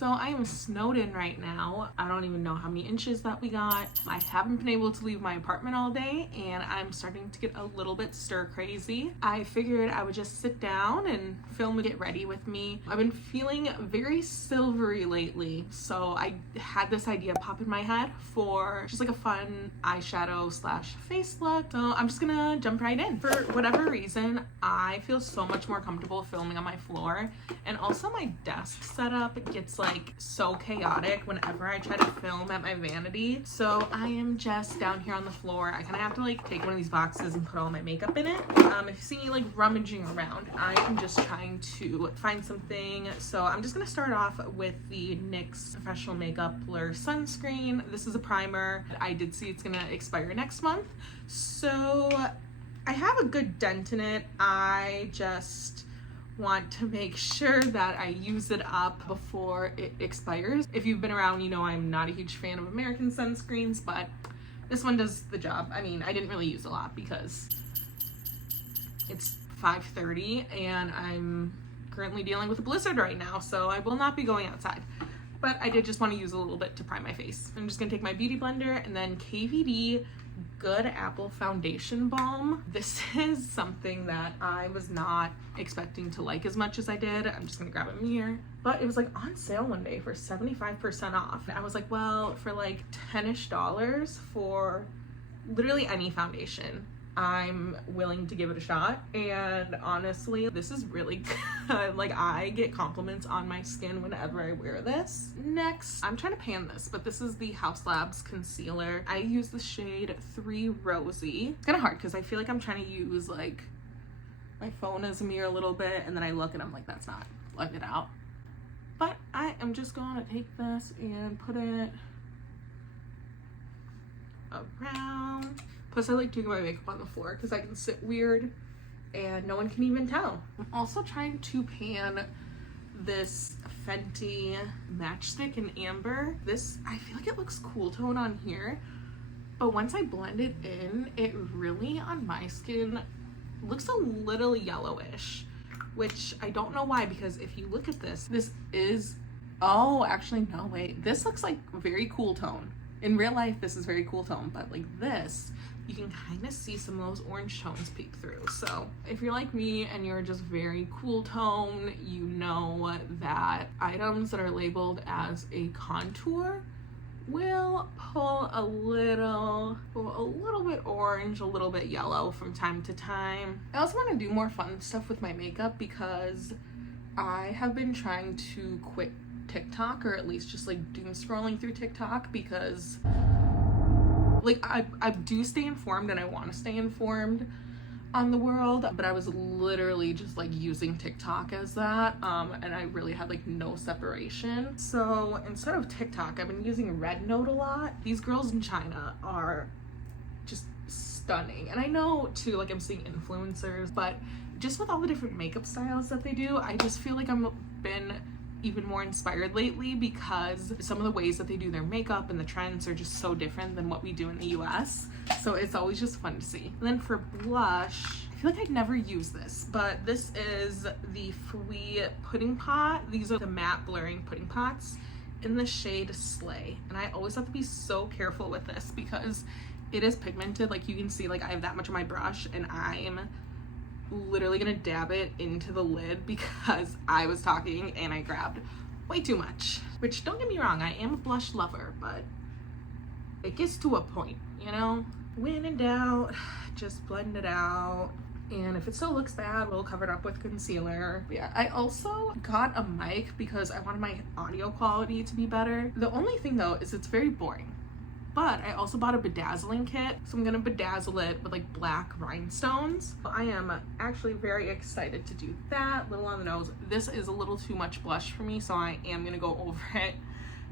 So I am snowed in right now. I don't even know how many inches that we got. I haven't been able to leave my apartment all day and I'm starting to get a little bit stir crazy. I figured I would just sit down and film and get ready with me. I've been feeling very silvery lately, so I had this idea pop in my head for just like a fun eyeshadow slash face look. So I'm just gonna jump right in. For whatever reason, I feel so much more comfortable filming on my floor, and also my desk setup gets like so chaotic whenever I try to film at my vanity. So I am just down here on the floor. I kind of have to like take one of these boxes and put all my makeup in it. If you see me like rummaging around, I am just trying to find something. So I'm just gonna start off with the NYX Professional Makeup Blur Sunscreen. This is a primer. I did see it's gonna expire next month, so I have a good dent in it. I just want to make sure that I use it up before it expires. If you've been around, you know I'm not a huge fan of American sunscreens, but this one does the job. I mean, I didn't really use a lot because it's 5:30 and I'm currently dealing with a blizzard right now, so I will not be going outside. But I did just want to use a little bit to prime my face. I'm just gonna take my beauty blender and then KVD Good Apple Foundation Balm. This is something that I was not expecting to like as much as I did. I'm just gonna grab a mirror. But it was like on sale one day for 75% off. I was like, well, for like $10-ish for literally any foundation, I'm willing to give it a shot. And honestly, this is really good. Like, I get compliments on my skin whenever I wear this. Next, I'm trying to pan this, but this is the House Labs concealer. I use the shade 3 Rosy. It's kind of hard because I feel like I'm trying to use like my phone as a mirror a little bit, and then I look and I'm like, that's not letting it out. But I am just going to take this and put it around. Plus, I like doing my makeup on the floor because I can sit weird and no one can even tell. I'm also trying to pan this Fenty matchstick in amber. This, I feel like it looks cool tone on here, but once I blend it in, it really on my skin looks a little yellowish, which I don't know why, because if you look at this, this is, oh, actually, no, wait. This looks like very cool tone. In real life, this is very cool tone, but like this, you can kind of see some of those orange tones peek through. So if you're like me and you're just very cool tone, you know that items that are labeled as a contour will pull a little bit orange, a little bit yellow from time to time. I also want to do more fun stuff with my makeup because I have been trying to quit TikTok, or at least just like doom scrolling through TikTok, because like I do stay informed and I want to stay informed on the world, but I was literally just like using TikTok as that, and I really had like no separation. So instead of TikTok, I've been using Red Note a lot. These girls in China are just stunning, and I know too, like I'm seeing influencers, but just with all the different makeup styles that they do, I just feel like I've been even more inspired lately because some of the ways that they do their makeup and the trends are just so different than what we do in the US. So it's always just fun to see. And then for blush, I feel like I'd never use this, but this is the Fui Pudding Pot. These are the matte blurring pudding pots in the shade Slay. And I always have to be so careful with this because it is pigmented. Like you can see, like I have that much on my brush and I'm literally gonna dab it into the lid because I was talking and I grabbed way too much. Which, don't get me wrong, I am a blush lover, but it gets to a point, you know? When in doubt, just blend it out. And if it still looks bad, we'll cover it up with concealer. But yeah, I also got a mic because I wanted my audio quality to be better. The only thing though is it's very boring. But I also bought a bedazzling kit, so I'm gonna bedazzle it with like black rhinestones. I am actually very excited to do that. Little on the nose. This is a little too much blush for me, so I am gonna go over it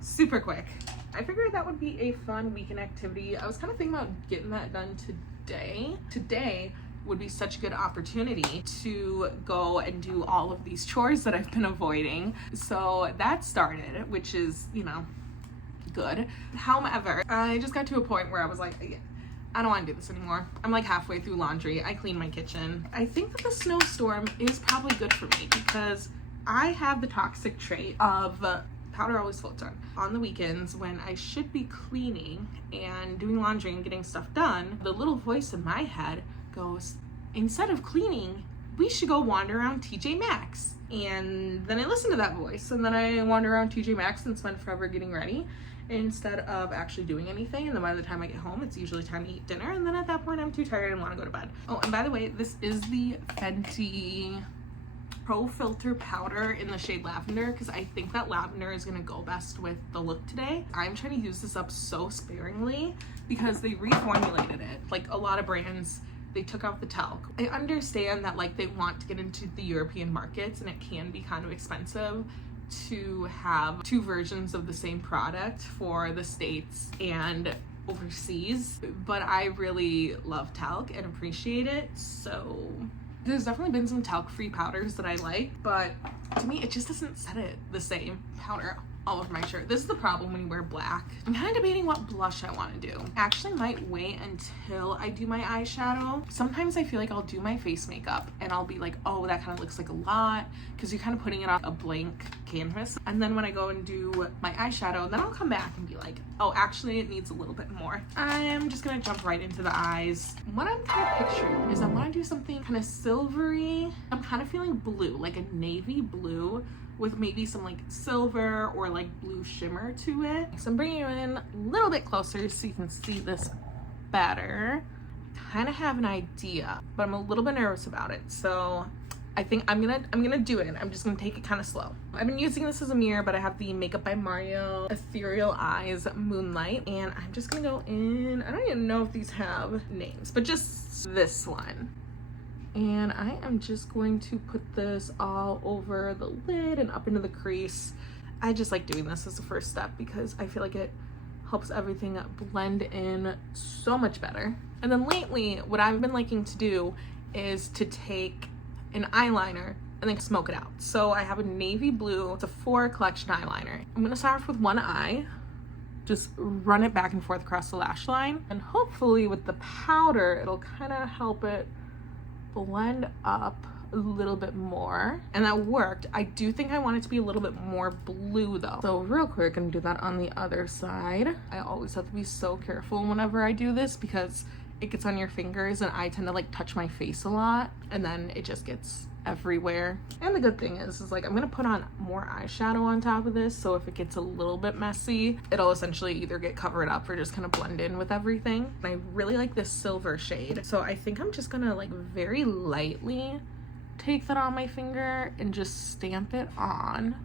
super quick. I figured that would be a fun weekend activity. I was kind of thinking about getting that done today. Today would be such a good opportunity to go and do all of these chores that I've been avoiding. So that started, which is, you know, good. However, I just got to a point where I was like, I don't want to do this anymore. I'm like halfway through laundry. I cleaned my kitchen. I think that the snowstorm is probably good for me because I have the toxic trait of powder always floats on the weekends when I should be cleaning and doing laundry and getting stuff done. The little voice in my head goes, instead of cleaning, we should go wander around TJ Maxx. And then I listen to that voice, and then I wander around TJ Maxx and spend forever getting ready instead of actually doing anything. And then by the time I get home, it's usually time to eat dinner, and then at that point I'm too tired and want to go to bed. Oh, and by the way, this is the Fenty Pro Filter powder in the shade Lavender, because I think that lavender is gonna go best with the look today. I'm trying to use this up so sparingly because they reformulated it. Like a lot of brands, they took out the talc. I understand that like they want to get into the European markets and it can be kind of expensive to have two versions of the same product for the States and overseas, but I really love talc and appreciate it. So there's definitely been some talc-free powders that I like, but to me it just doesn't set it the same powder all over my shirt. This is the problem when you wear black. I'm kind of debating what blush I want to do. Actually might wait until I do my eyeshadow. Sometimes I feel like I'll do my face makeup and I'll be like, oh, that kind of looks like a lot, because you're kind of putting it on a blank canvas. And then when I go and do my eyeshadow, then I'll come back and be like, oh, actually it needs a little bit more. I'm just gonna jump right into the eyes. What I'm kind of picturing is I want to do something kind of silvery. I'm kind of feeling blue, like a navy blue with maybe some like silver or like blue shimmer to it. So I'm bringing you in a little bit closer so you can see this better. Kind of have an idea, but I'm a little bit nervous about it. So I think I'm gonna do it. I'm just gonna take it kind of slow. I've been using this as a mirror, but I have the Makeup by Mario Ethereal Eyes Moonlight, and I'm just gonna go in. I don't even know if these have names, but just this one. And I am just going to put this all over the lid and up into the crease. I just like doing this as the first step because I feel like it helps everything blend in so much better. And then lately, what I've been liking to do is to take an eyeliner and then smoke it out. So I have a navy blue, it's a 4 collection eyeliner. I'm gonna start off with one eye, just run it back and forth across the lash line. And hopefully with the powder, it'll kind of help it blend up a little bit more, and that worked. I do think I want it to be a little bit more blue though. So real quick, I'm gonna do that on the other side. I always have to be so careful whenever I do this because it gets on your fingers and I tend to like touch my face a lot and then it just gets everywhere. And the good thing is like I'm gonna put on more eyeshadow on top of this, so if it gets a little bit messy, it'll essentially either get covered up or just kind of blend in with everything. And I really like this silver shade, so I think I'm just gonna like very lightly take that on my finger and just stamp it on.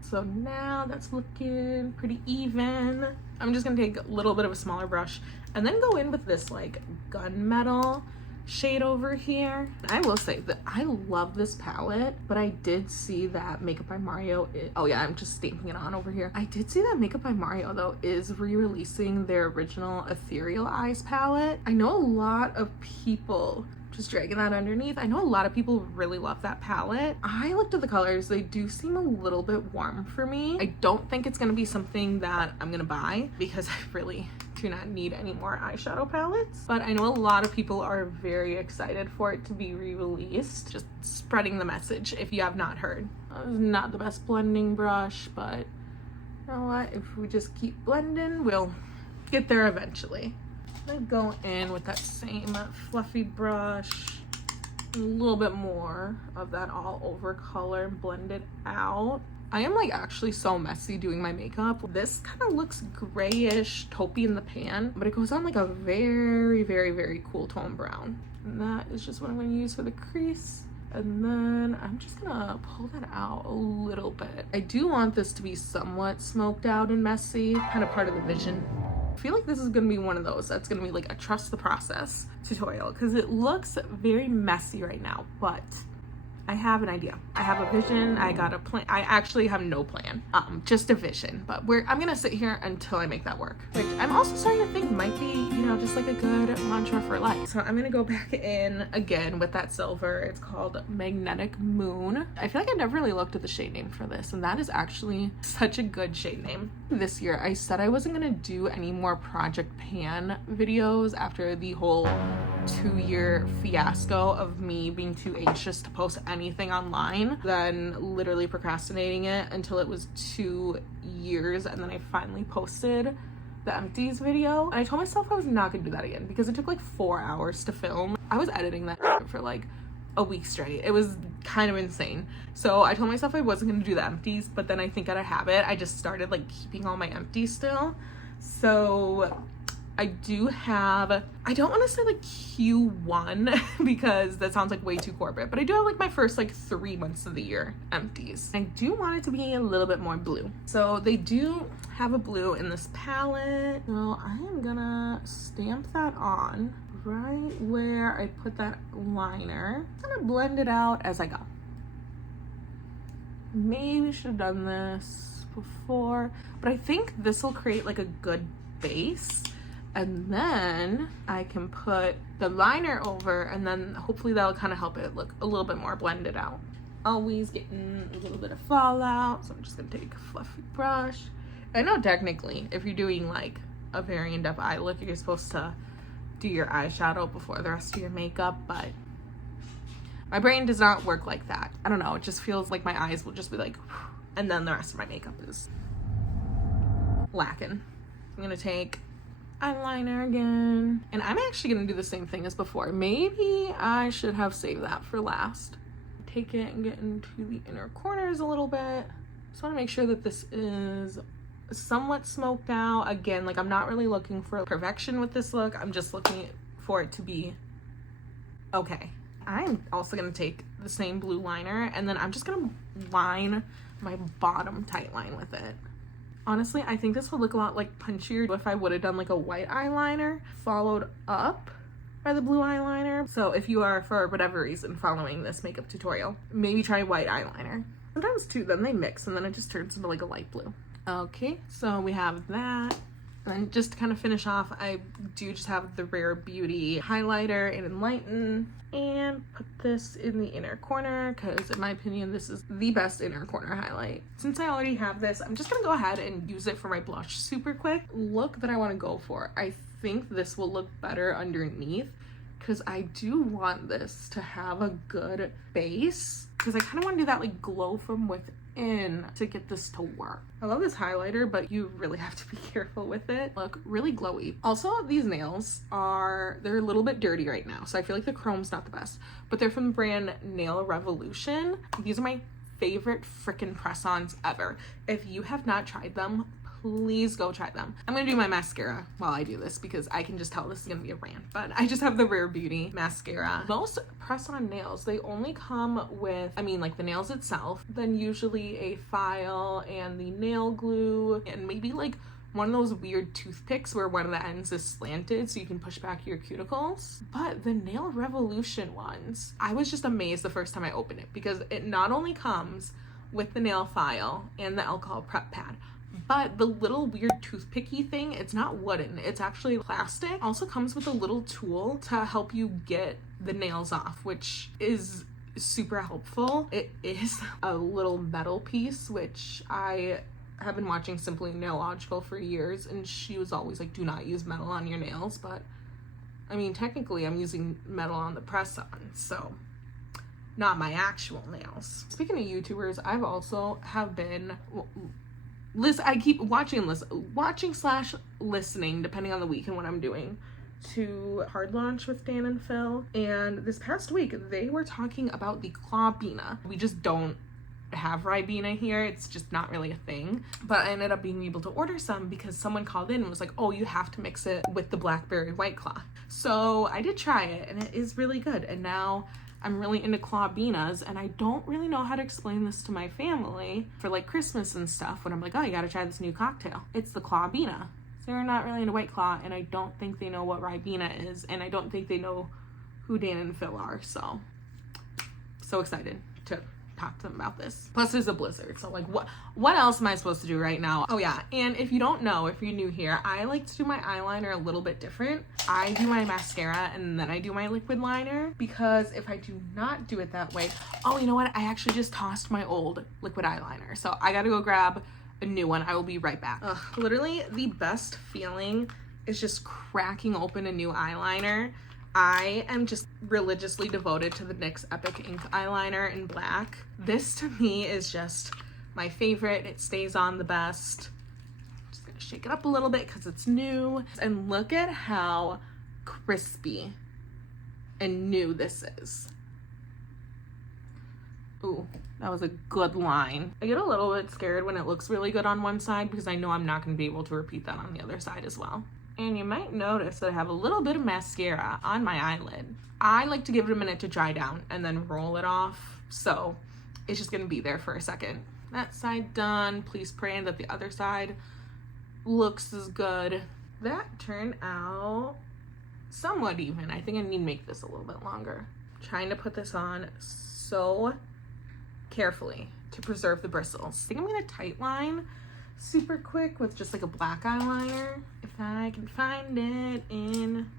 So now that's looking pretty even. I'm just gonna take a little bit of a smaller brush and then go in with this like gunmetal shade over here. I will say that I love this palette, but I did see that Makeup by Mario oh yeah, I'm just stamping it on over here. I did see that Makeup by Mario though is re-releasing their original Ethereal Eyes palette. I know a lot of people, just dragging that underneath, I know a lot of people really love that palette. I looked at the colors, they do seem a little bit warm for me. I don't think it's gonna be something that I'm gonna buy because I really do not need any more eyeshadow palettes, but I know a lot of people are very excited for it to be re-released. Just spreading the message if you have not heard. Not the best blending brush, but you know what, if we just keep blending, we'll get there eventually. I'm gonna go in with that same fluffy brush, a little bit more of that all over color and blend it out. I am like actually so messy doing my makeup. This kind of looks grayish taupey in the pan, but it goes on like a very, very, very cool tone brown. And that is just what I'm gonna use for the crease. And then I'm just gonna pull that out a little bit. I do want this to be somewhat smoked out and messy, kind of part of the vision. I feel like this is gonna be one of those that's gonna be like a trust the process tutorial because it looks very messy right now, but I have an idea. I have a vision. I got a plan. I actually have no plan, just a vision, but I'm gonna sit here until I make that work, which I'm also starting to think might be, you know, just like a good mantra for life. So I'm gonna go back in again with that silver. It's called Magnetic Moon. I feel like I never really looked at the shade name for this, and that is actually such a good shade name. This year I said I wasn't gonna do any more Project Pan videos after the whole 2-year fiasco of me being too anxious to post anything online, then literally procrastinating it until it was 2 years, and then I finally posted the empties video. And I told myself I was not gonna do that again because it took like 4 hours to film. I was editing that for like a week straight. It was kind of insane. So I told myself I wasn't gonna do the empties, but then I think out of habit I just started like keeping all my empties still. So I do have, I don't want to say like Q1 because that sounds like way too corporate, but I do have like my first like 3 months of the year empties. I do want it to be a little bit more blue. So they do have a blue in this palette. So I am gonna stamp that on right where I put that liner. I'm gonna blend it out as I go. Maybe should have done this before, but I think this will create like a good base. And then I can put the liner over, and then hopefully that'll kind of help it look a little bit more blended out. Always getting a little bit of fallout, so I'm just gonna take a fluffy brush. I know technically if you're doing like a very in-depth eye look, you're supposed to do your eyeshadow before the rest of your makeup, but my brain does not work like that. I don't know, it just feels like my eyes will just be like, and then the rest of my makeup is lacking. I'm gonna take eyeliner again, and I'm actually gonna do the same thing as before. Maybe I should have saved that for last. Take it and get into the inner corners a little bit. Just want to make sure that this is somewhat smoked out. Again, like I'm not really looking for perfection with this look. I'm just looking for it to be okay. I'm also gonna take the same blue liner, and then I'm just gonna line my bottom tight line with it. Honestly, I think this would look a lot like punchier if I would have done like a white eyeliner followed up by the blue eyeliner. So if you are, for whatever reason, following this makeup tutorial, maybe try white eyeliner. Sometimes too, then they mix and then it just turns into like a light blue. Okay, so we have that. And then just to kind of finish off, I do just have the Rare Beauty highlighter and Enlighten, and put this in the inner corner because in my opinion this is the best inner corner highlight. Since I already have this, I'm just gonna go ahead and use it for my blush super quick. Look that I want to go for, I think this will look better underneath because I do want this to have a good base, because I kind of want to do that like glow from within to get this to work. I love this highlighter, but you really have to be careful with it. Look really glowy. Also, these nails they're a little bit dirty right now, so I feel like the chrome's not the best, but they're from the brand Nail Revolution. These are my favorite freaking press-ons ever. If you have not tried them, please go try them. I'm gonna do my mascara while I do this because I can just tell this is gonna be a rant, but I just have the Rare Beauty mascara. Most press-on nails, they only come with, I mean, like the nails itself, then usually a file and the nail glue, and maybe like one of those weird toothpicks where one of the ends is slanted so you can push back your cuticles. But the Nail Revolution ones, I was just amazed the first time I opened it because it not only comes with the nail file and the alcohol prep pad, but the little weird toothpicky thing, it's not wooden, it's actually plastic. Also comes with a little tool to help you get the nails off, which is super helpful. It is a little metal piece, which I have been watching Simply Nailogical for years, and she was always like, do not use metal on your nails, but I mean, technically I'm using metal on the press-on, so not my actual nails. Speaking of YouTubers, I've also have been I keep watching / listening, depending on the week and what I'm doing, to Hard Launch with Dan and Phil. And this past week, they were talking about the Clawbina. We just don't have Ribena here. It's just not really a thing. But I ended up being able to order some because someone called in and was like, oh, you have to mix it with the Blackberry White Claw. So I did try it, and it is really good. And now I'm really into Clawbinas, and I don't really know how to explain this to my family for like Christmas and stuff when I'm like, oh, you gotta try this new cocktail. It's the Clawbina. So they're not really into White Claw, and I don't think they know what Ribena is, and I don't think they know who Dan and Phil are, so excited to talk to them about this. Plus there's a blizzard, so like what else am I supposed to do right now? Oh yeah, and if you don't know, if you're new here, I like to do my eyeliner a little bit different. I do my mascara and then I do my liquid liner, because if I do not do it that way, oh, you know what, I actually just tossed my old liquid eyeliner, so I gotta go grab a new one. I will be right back. Ugh, literally the best feeling is just cracking open a new eyeliner. I am just religiously devoted to the NYX Epic Ink eyeliner in black. This to me is just my favorite. It stays on the best. I'm just gonna shake it up a little bit because it's new. And look at how crispy and new this is. Ooh, that was a good line. I get a little bit scared when it looks really good on one side because I know I'm not gonna be able to repeat that on the other side as well. And you might notice that I have a little bit of mascara on my eyelid. I like to give it a minute to dry down and then roll it off. So it's just gonna be there for a second. That side done. Please pray that the other side looks as good. That turned out somewhat even. I think I need to make this a little bit longer. Trying to put this on so carefully to preserve the bristles. I think I'm gonna tight line super quick with just like a black eyeliner if I can find it in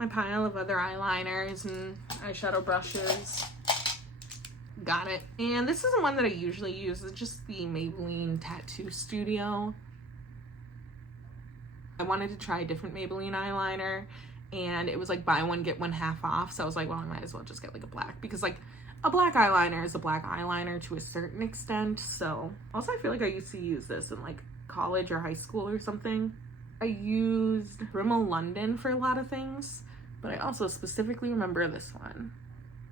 my pile of other eyeliners and eyeshadow brushes. Got it. And this isn't one that I usually use. It's just the Maybelline Tattoo Studio. I wanted to try a different Maybelline eyeliner and it was like buy one get one half off, so I was like, well, I might as well just get like a black, because like a black eyeliner is a black eyeliner to a certain extent. So also I feel like I used to use this in like college or high school or something. I used Rimmel London for a lot of things, but I also specifically remember this one.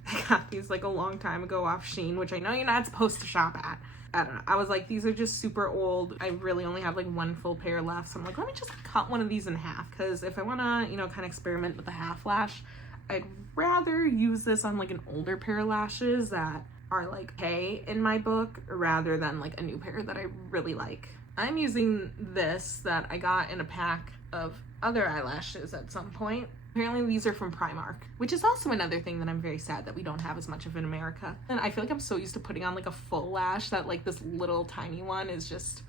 I got these like a long time ago off Sheen, which I know you're not supposed to shop at. I don't know. I was like, these are just super old. I really only have like one full pair left. So I'm like, let me just cut one of these in half, because if I want to, you know, kind of experiment with the half lash, I'd rather use this on like an older pair of lashes that are like okay in my book rather than like a new pair that I really like. I'm using this that I got in a pack of other eyelashes at some point. Apparently these are from Primark, which is also another thing that I'm very sad that we don't have as much of in America. And I feel like I'm so used to putting on like a full lash that like this little tiny one is just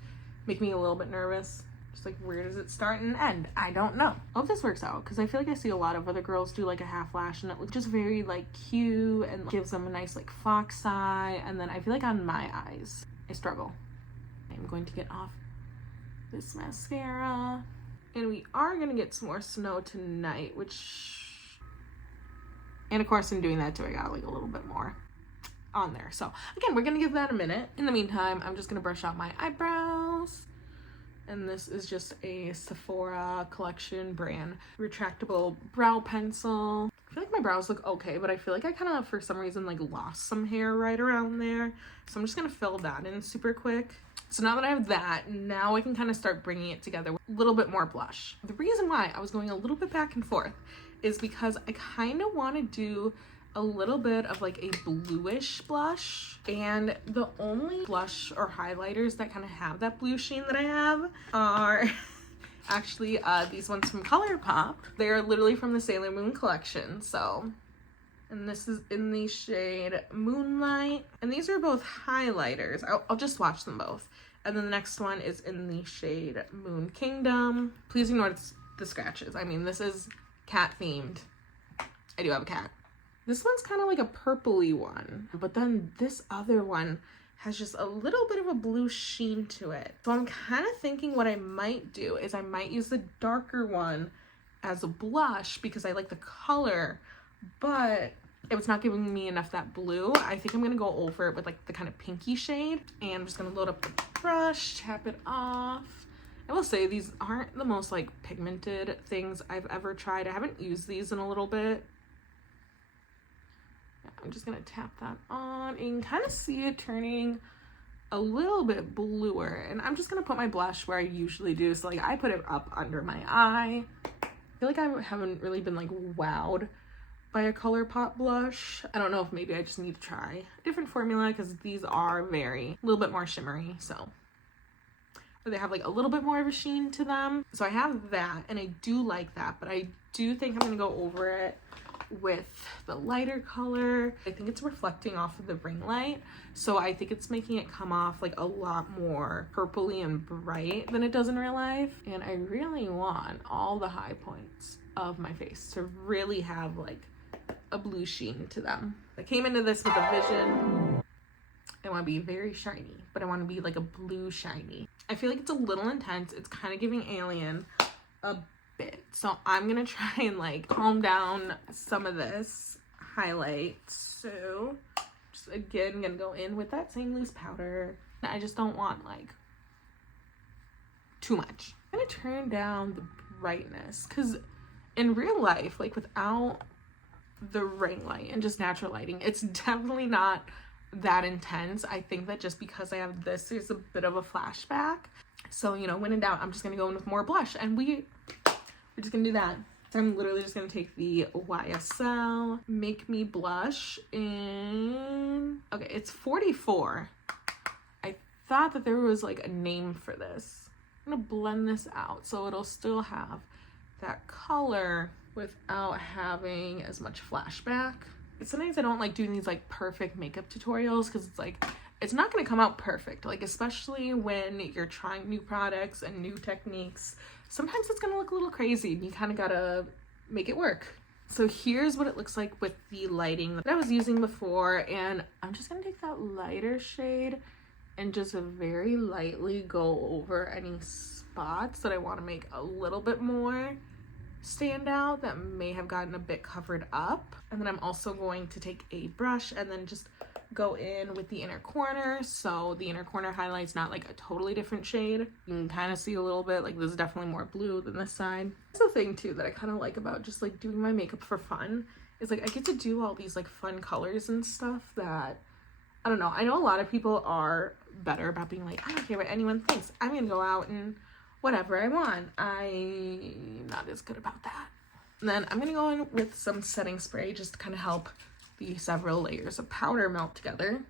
making me a little bit nervous. Just like, where does it start and end? I don't know. I hope this works out, because I feel like I see a lot of other girls do like a half lash and it looks just very like cute and gives them a nice like fox eye. And then I feel like on my eyes, I struggle. I'm going to get off this mascara. And we are gonna get some more snow tonight, and of course in doing that too, I got like a little bit more on there. So again, we're gonna give that a minute. In the meantime, I'm just gonna brush out my eyebrows. And this is just a Sephora collection brand retractable brow pencil. I feel like my brows look okay, but I feel like I kind of, for some reason, like lost some hair right around there. So I'm just gonna fill that in super quick. So now that I have that, now I can kind of start bringing it together with a little bit more blush. The reason why I was going a little bit back and forth is because I kind of want to do a little bit of like a bluish blush, and the only blush or highlighters that kind of have that blue sheen that I have are actually these ones from ColourPop. They're literally from the Sailor Moon collection. So, and this is in the shade Moonlight, and these are both highlighters. I'll just swatch them both. And then the next one is in the shade Moon Kingdom. Please ignore the scratches. I mean, this is cat themed. I do have a cat. This one's kind of like a purpley one, but then this other one has just a little bit of a blue sheen to it. So I'm kind of thinking what I might do is I might use the darker one as a blush because I like the color, but it was not giving me enough that blue. I think I'm gonna go over it with like the kind of pinky shade, and I'm just gonna load up the brush, tap it off. I will say these aren't the most like pigmented things I've ever tried. I haven't used these in a little bit. I'm just gonna tap that on, and you can kind of see it turning a little bit bluer. And I'm just gonna put my blush where I usually do. So like I put it up under my eye. I feel like I haven't really been like wowed by a ColourPop blush. I don't know if maybe I just need to try a different formula, because these are a little bit more shimmery. So they have like a little bit more of a sheen to them. So I have that, and I do like that, but I do think I'm gonna go over it with the lighter color. I think it's reflecting off of the ring light, so I think it's making it come off like a lot more purpley and bright than it does in real life. And I really want all the high points of my face to really have like a blue sheen to them. I came into this with a vision. I want to be very shiny, but I want to be like a blue shiny. I feel like it's a little intense. It's kind of giving Alien a bit. So I'm gonna try and like calm down some of this highlight. So just again gonna go in with that same loose powder. I just don't want like too much. I'm gonna turn down the brightness because in real life, like without the ring light and just natural lighting, it's definitely not that intense. I think that just because I have this, there's a bit of a flashback. So, you know, when in doubt, I'm just gonna go in with more blush, and we're just gonna do that. So I'm literally just gonna take the YSL Make Me Blush in, okay, it's 44. I thought that there was like a name for this. I'm gonna blend this out so it'll still have that color without having as much flashback. Sometimes I don't like doing these like perfect makeup tutorials because it's like, it's not going to come out perfect, like especially when you're trying new products and new techniques. Sometimes it's going to look a little crazy and you kind of gotta make it work. So here's what it looks like with the lighting that I was using before, and I'm just going to take that lighter shade and just very lightly go over any spots that I want to make a little bit more stand out that may have gotten a bit covered up. And then I'm also going to take a brush and then just go in with the inner corner, so the inner corner highlight's not like a totally different shade. You can kind of see a little bit, like this is definitely more blue than this side. That's the thing too that I kind of like about just like doing my makeup for fun, is like I get to do all these like fun colors and stuff that, I don't know, I know a lot of people are better about being like, I don't care what anyone thinks, I'm gonna go out and whatever I want. I'm not as good about that. And then I'm gonna go in with some setting spray just to kind of help the several layers of powder melt together.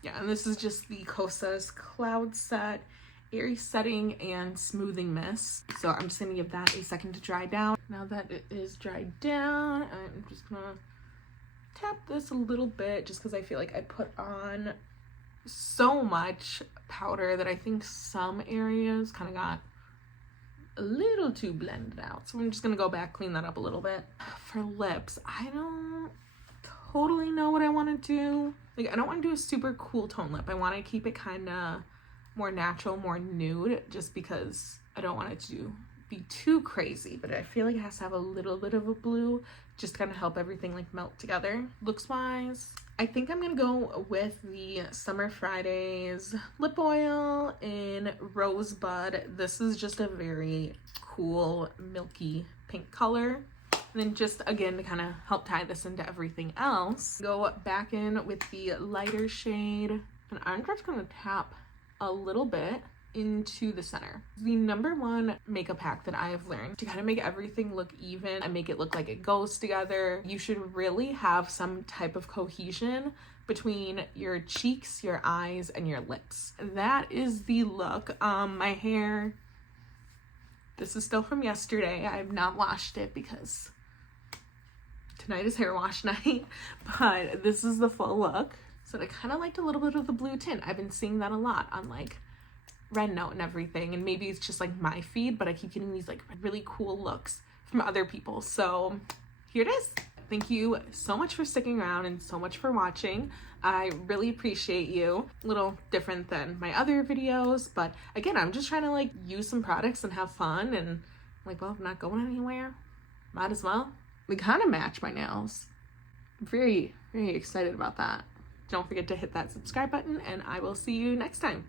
Yeah, and this is just the Kosas Cloud Set Airy Setting and Smoothing Mist. So I'm just gonna give that a second to dry down. Now that it is dried down, I'm just gonna tap this a little bit just because I feel like I put on so much powder that I think some areas kind of got a little too blended out. So I'm just gonna go back, clean that up a little bit. For lips, I don't totally know what I want to do. Like, I don't want to do a super cool tone lip. I want to keep it kind of more natural, more nude, just because I don't want it to be too crazy, but I feel like it has to have a little bit of a blue just to kind of help everything like melt together. Looks wise, I think I'm gonna go with the Summer Fridays lip oil in Rosebud. This is just a very cool milky pink color. And then just again to kind of help tie this into everything else, go back in with the lighter shade, and I'm just gonna tap a little bit into the center. The #1 makeup hack that I have learned to kind of make everything look even and make it look like it goes together, you should really have some type of cohesion between your cheeks, your eyes, and your lips. That is the look. My hair, this is still from yesterday. I have not washed it because tonight is hair wash night, but this is the full look. So I kind of liked a little bit of the blue tint. I've been seeing that a lot on like Red Note and everything, and maybe it's just like my feed, but I keep getting these like really cool looks from other people. So here it is. Thank you so much for sticking around and so much for watching. I really appreciate you. A little different than my other videos, but again, I'm just trying to like use some products and have fun, and like, well, I'm not going anywhere, might as well. They kind of match my nails. I'm very, very excited about that. Don't forget to hit that subscribe button, and I will see you next time.